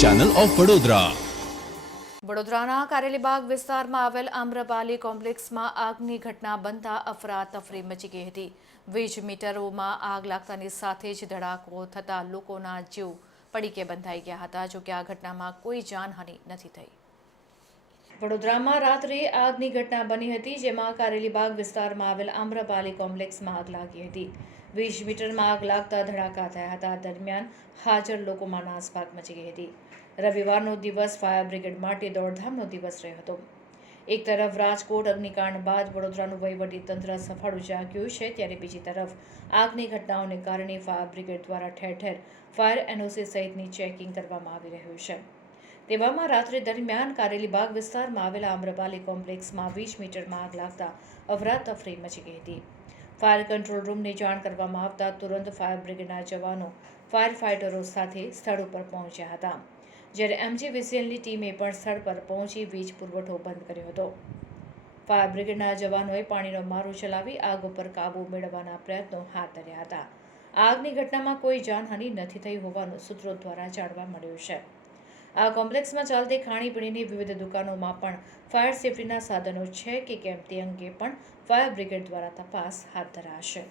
Channel of Vadodara વડોદરાના કારેલીબાગ વિસ્તારમાં આવેલ આમ્રપાલી કોમ્પ્લેક્સમાં આગની ઘટના બનતા અફરાતફરી મચી ગઈ હતી. વીજ મીટરોમાં આગ લાગતાની સાથે જ ધડાકો થતાં લોકોના જીવ પડીકે બંધાઈ ગયા હતા, જોકે આ ઘટનામાં કોઈ જાનહાનિ નથી થઈ. વડોદરામાં રાત્રે આગની ઘટના બની હતી, જેમાં કારેલીબાગ વિસ્તારમાં આવેલ આમ્રપાલી કોમ્પ્લેક્સમાં આગ લાગી હતી. વીસ મીટરમાં આગ લાગતા ધડાકા થયા હતા. દરમિયાન હાજર લોકોમાં નાસભાગ મચી ગઈ હતી. રવિવારનો દિવસ ફાયર બ્રિગેડ માટે દોડધામનો દિવસ રહ્યો હતો. એક તરફ રાજકોટ અગ્નિકાંડ બાદ વડોદરાનું વહીવટી તંત્ર સફળ જાગ્યું છે, ત્યારે બીજી તરફ આગની ઘટનાઓને કારણે ફાયર બ્રિગેડ દ્વારા ઠેર ઠેર ફાયર એનઓસી સહિતની ચેકિંગ કરવામાં આવી રહ્યું છે. તેવામાં રાત્રે દરમિયાન કારેલીબાગ વિસ્તારમાં આવેલા આમ્રપાલી કોમ્પ્લેક્સમાં વીસ મીટરમાં આગ લાગતા અફરાતફરી મચી ગઈ હતી. ફાયર કંટ્રોલ રૂમને જાણ કરવામાં આવતા તુરંત ફાયર બ્રિગેડના જવાનો, ફાયર ફાઇટરો સાથે સ્થળ ઉપર પહોંચ્યા હતા. જ્યારે એમજીવીસીએલની ટીમે પણ સ્થળ પર પહોંચી વીજ પુરવઠો બંધ કર્યો હતો. ફાયર બ્રિગેડના જવાનોએ પાણીનો મારો ચલાવી આગ ઉપર કાબૂ મેળવવાના પ્રયત્નો હાથ ધર્યા હતા. આગની ઘટનામાં કોઈ જાનહાનિ નથી થઈ હોવાનું સૂત્રો દ્વારા જાણવા મળ્યું છે. આ કોમ્પ્લેક્સમાં ચાલતી ખાણીપીણીની વિવિધ દુકાનોમાં પણ ફાયર સેફટીના સાધનો છે કે કેમ તે અંગે પણ ફાયર બ્રિગેડ દ્વારા તપાસ હાથ ધરાશે.